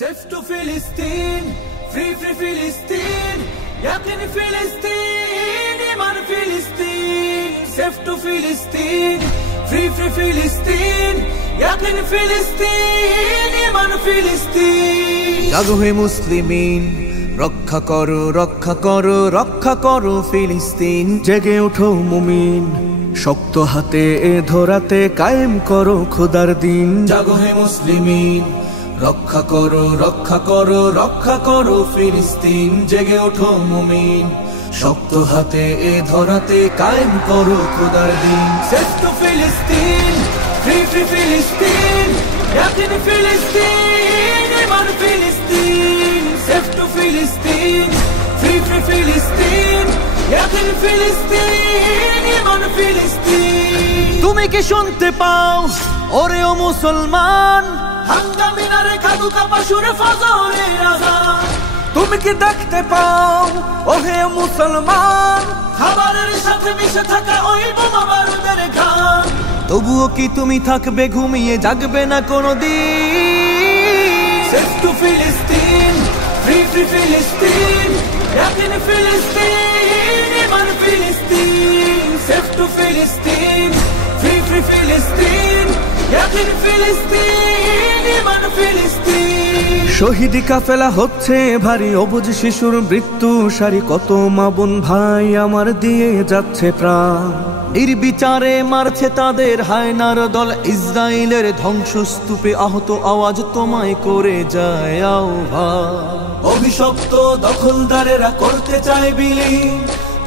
Safe to Philistine, free Philistine, yakin Philistine, iman Philistine. Safe to Philistine, free Philistine, yakin Philistine, iman Philistine. জাগো হে মুসলিমিন, রক্ষা করো রক্ষা করো রক্ষা করো ফিলিস্তিন। জেগে ওঠো মুমিন, শক্ত হাতে এ ধরাতে কায়েম করো খোদার দিন। জাগো হে মুসলিমিন, রক্ষা করো রক্ষা করো রক্ষা করো ফিলিস্তিন। জেগে ওঠো মুমিন, শক্ত হাতে এ ধরাতে কায়েম করো খোদার দিন। Safe to Philistine, free Philistine, yakin Philistine, iman Philistine. Safe to Philistine, free Philistine, yakin Philistine, iman Philistine. তুমি কি শুনতে পাও ওরে ও মুসলমান, হাঙ্গা মিনারে কাদু কাপা সুরে ফজরের আযান। তুমি কি দেখতে পাও ও হে মুসলমান, খাবারের সাথে মিশে থাকা ওই বোমা বারুদের ঘ্রাণ। তবুও কি তুমি থাকবে ঘুমিয়ে, জাগবে না কোনোদিন? Safe to Philistine, free Philistine, yakin Philistine, iman Philistine. Safe to Philistine, free Philistine, yakin Philistine, iman Philistine. শহীদি কাফেলা হচ্ছে ভারী, অবুঝ শিশুর মৃত্যু সারি, কত মা বোন ভাই আমার দিয়ে যাচ্ছে প্রাণ। নির্বিচারে মারছে তাদের হায়নার দল, ইসরায়েলের ধ্বংসস্তূপে আহত আওয়াজ তোমায় করে যায় আহ্বান। অভিশপ্ত দখলদারেরা করতে চায় বিলীন,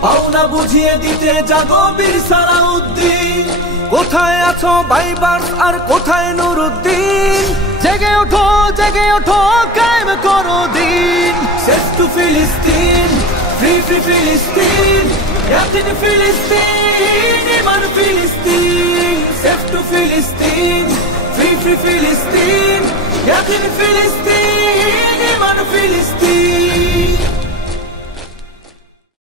পাওনা বুঝিয়ে দিতে জাগো বীর সালাউদ্দিন। কোথায় আছো বাইবার্স আর কোথায় নুরুদ্দিন? জেগে ওঠো কায়েম করো দিন। Safe to Philistine, free Philistine, yakin Philistine, iman Philistine. Safe to Philistine, free Philistine, yakin Philistine, iman Philistine.